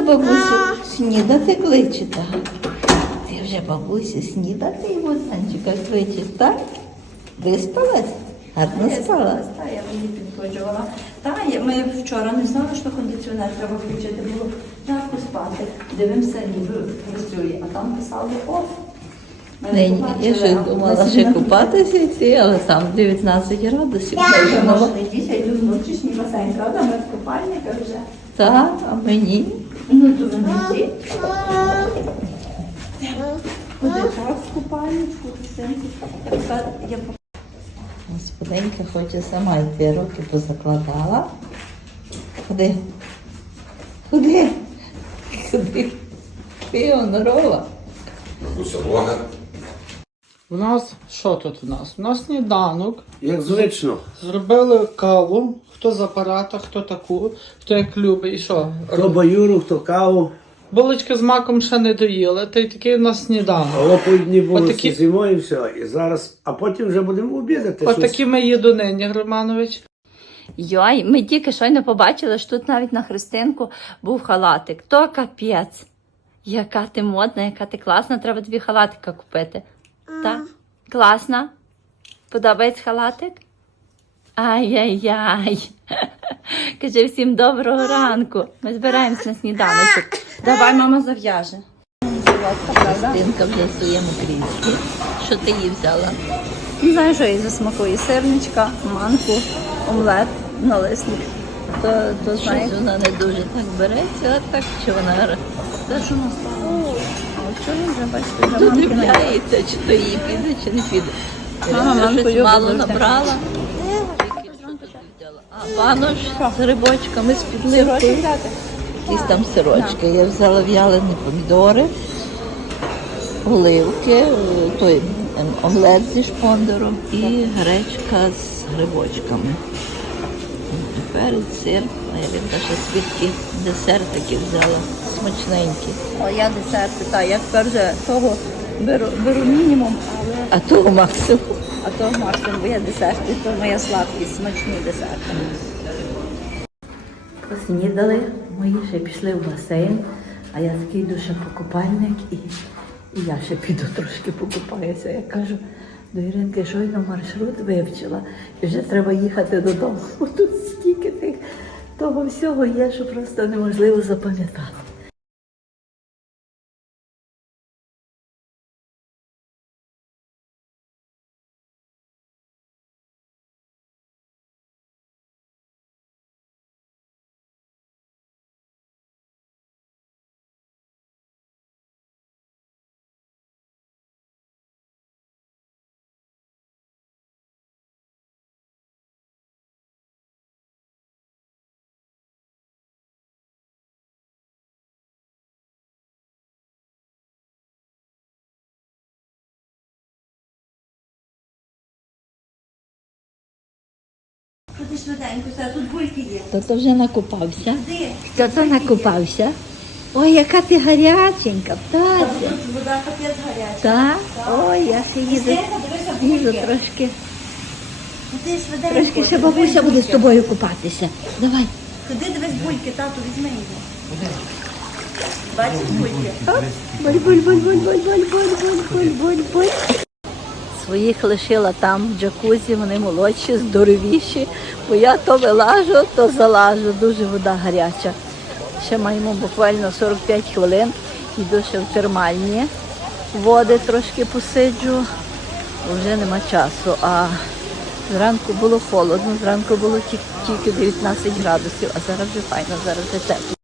вже бабусю снідати кличе, так? Ти вже бабусю снідати його Санчика кличеш, так? Виспалась? Гарно спала. Та, я її підходжувала. Та, я- ми вчора не знали, що кондиціонер треба включити, було жарко спати. Дивимося, ніби працює, а там писали оф. Не Ні, ні, я ще думала, собі купатися йти, але там 19 градусів. Може йдіть, я йду в внутрішній басейн, правда? Ми в купальниках вже. Так, а мені? Ну, так, купальничку, тисеньку. Я Господинька хоче сама йти, руки позакладала. Куди? Куди? Ходи. Ти онорова. Бабуся блогер. У нас що тут у нас? У нас сніданок. Як звично. Зробили каву. Хто з апарата, хто таку, хто як любить. І що? Хто баюру, хто каву. Булочки з маком ще не доїли, та й такий у нас сніданок. Але по дні було Отакі- зимою і все. І зараз, а потім вже будемо обідати. От щось. такі ми їду нині, Романович. Йой, ми тільки щойно побачили, що тут навіть на Христинку був халатик. То капець. Яка ти модна, яка ти класна, треба тобі халатика купити. Так? Класна? Подобається халатик? Ай-яй-яй. Каже всім доброго ранку. Ми збираємось на сніданочок. Давай, мама зав'яже. Тинка вже в своєму кріслі. Що ти її взяла? Не знаю, що їй засмакує. Сирничка, манку, омлет, налисник. То, то знаєш. Щось вона не дуже так береться, а так чи вона Те, що нас він вже бачите, вже то манки не дивляється, чи то їй піде, чи не піде. Мама, Ірина щось мало набрала. Тільки що ти взяла? А панош з грибочками, з підливкою. Якісь там сирочки. Я взяла в'ялені помідори, оливки, той ем, омлет зі шпондером і гречка з грибочками. Перець, сир, а я він ще свідки десерт такі взяла, смачненькі. О, я десерти, так, я тепер вже того беру, беру мінімум, але А то максимум. а то максимум, бо я десерти, то моя слабкість, смачні десерти. Поснідали, мої ще пішли в басейн, а я такий душе покупальник і, і я ще піду трошки покупаюся. Я кажу до Іринки, щойно маршрут вивчила, і вже треба їхати додому. Тут стільки тих того всього є, що просто неможливо запам'ятати. Ходи швиденько, все, тут бульки є. Хто то вже накупався? Де? Хто то накупався? Ой, яка ти гаряченька, птаця. Тут вода капець гаряча. Так? Ой, я ще їду, Дивися, дивися, їду бульки. трошки. Ходи швиденько. Трошки ще бабуся буде з бульки. тобою купатися. Давай. Ходи, дивись бульки, тату, візьми його. Бачиш бульки? Буль-буль-буль-буль-буль-буль-буль-буль-буль. Своїх лишила там в джакузі, вони молодші, здоровіші, бо я то вилажу, то залажу, дуже вода гаряча. Ще маємо буквально 45 хвилин, йду ще в термальні води трошки посиджу, бо вже нема часу. А зранку було холодно, зранку було тільки 19 градусів, а зараз вже файно, зараз вже тепло.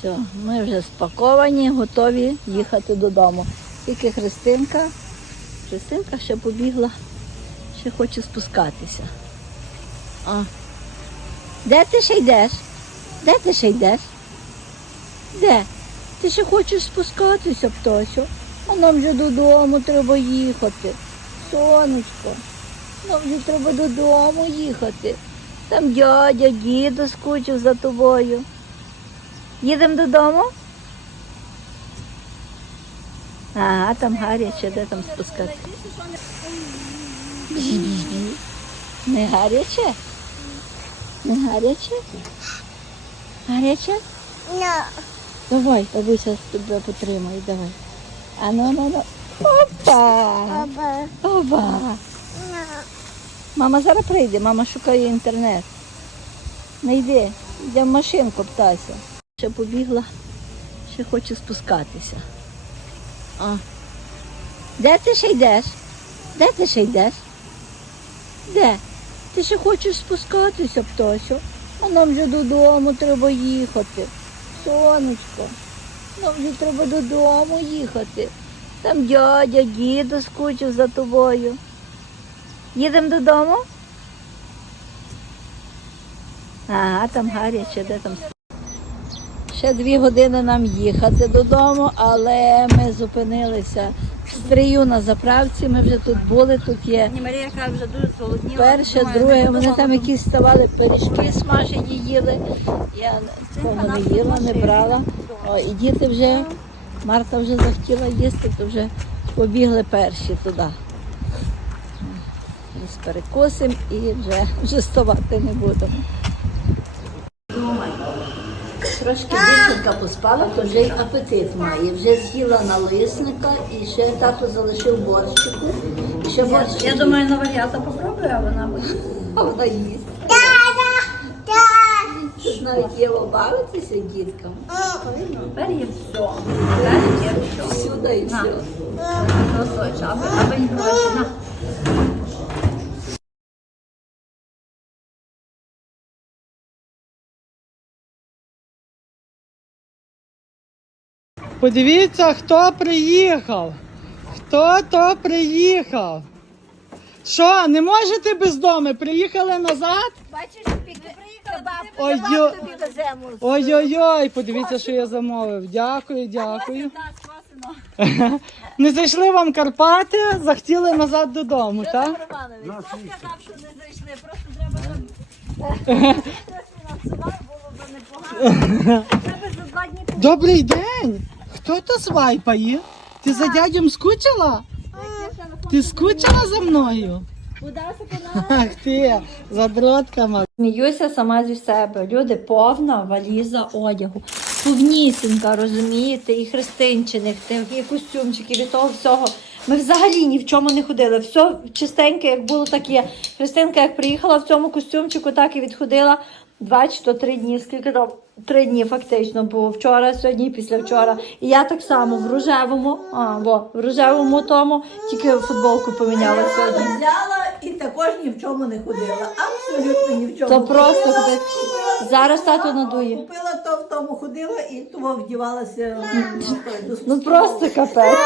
Все, ми вже спаковані, готові їхати додому. Тільки Христинка, Христинка ще побігла, ще хоче спускатися. А. Де ти ще йдеш? Де ти ще йдеш? Де? Ти ще хочеш спускатися, птасю? А нам вже додому треба їхати. Сонечко, нам вже треба додому їхати. Там дядя, діду скучив за тобою. Їдемо додому? Ага, там гаряче, де там спускатися? Не гаряче? Не гаряче? Гаряче? Давай, бабуся тебе потримає, давай. А ну, ну, ну. Опа! Опа! Мама зараз прийде, мама шукає інтернет. Не йди, йде в машинку птася. Ще побігла, ще хоче спускатися. А. Де ти ще йдеш? Де ти ще йдеш? Де? Ти ще хочеш спускатися, птасю? А нам вже додому треба їхати. Сонечко, нам вже треба додому їхати. Там дядя, діду скучив за тобою. Їдемо додому? Ага, там гаряче, де там. Ще дві години нам їхати додому, але ми зупинилися в стрію на заправці. Ми вже тут були, тут є вже дуже зголодніла. перше, друге. Вони там якісь ставали пиріжки смажені їли. Я того не їла, не брала. О, і діти вже, Марта вже захотіла їсти, то вже побігли перші туди. Ми перекусимо і вже, вже ставати не будемо. Трошки дівчинка поспала, то вже й апетит має. Вже з'їла налисника і ще тато залишив борщику. І ще борщик. Я думаю, на варіата попробую, а вона буде. А вона їсть. Тут навіть є бавитися діткам. Тепер є все. Тепер є все. Сюди і все. Просто аби, аби не було. На. Подивіться, хто приїхав. Хто то приїхав? Що, не можете без дому? Приїхали назад? Бачиш, приїхала Ой, бабка, йо- тобі веземо. Ой-ой-ой, подивіться, що я замовив. Дякую, дякую. Не зайшли вам Карпати, захотіли назад додому, так? Романович, хто сказав, що не зайшли, просто треба нам хтось фінансував, було б непогано. Треба за два дні Добрий день! Хто то свайпає? Ти за дядям скучила? Ти скучила за мною? Ах ти, за бротками. Сміюся сама зі себе. Люди, повна валіза одягу. Повнісінька, розумієте, і христинчиних, і костюмчиків, і того всього. Ми взагалі ні в чому не ходили. Все чистеньке, як було, так є. Христинка, як приїхала в цьому костюмчику, так і відходила два чи то три дні. Скільки там? Три дні фактично було вчора, сьогодні і післявчора. І я так само в рожевому, а, во, в рожевому тому, тільки футболку поміняла сьогодні. Взяла і також ні в чому не ходила. Абсолютно ні в чому. То просто Купила, купила, Зараз тато надує. Купила то в тому ходила і того вдівалася. Ну просто капець.